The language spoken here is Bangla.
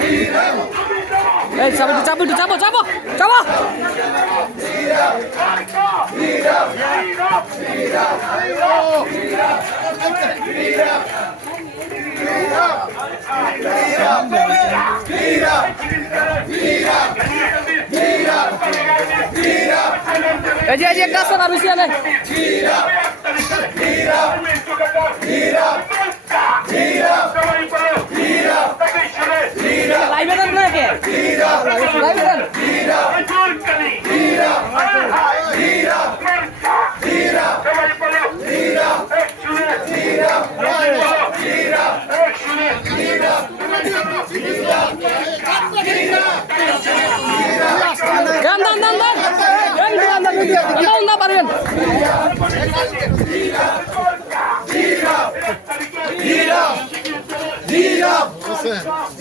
এই চাবো চাবো চাবো চাবো চাবো এই যে গাছ না বেশি আনে লাইভে দেন নাকি লাইভে দেন গান দান দান দান গান দান দান দান না পারেন Hira!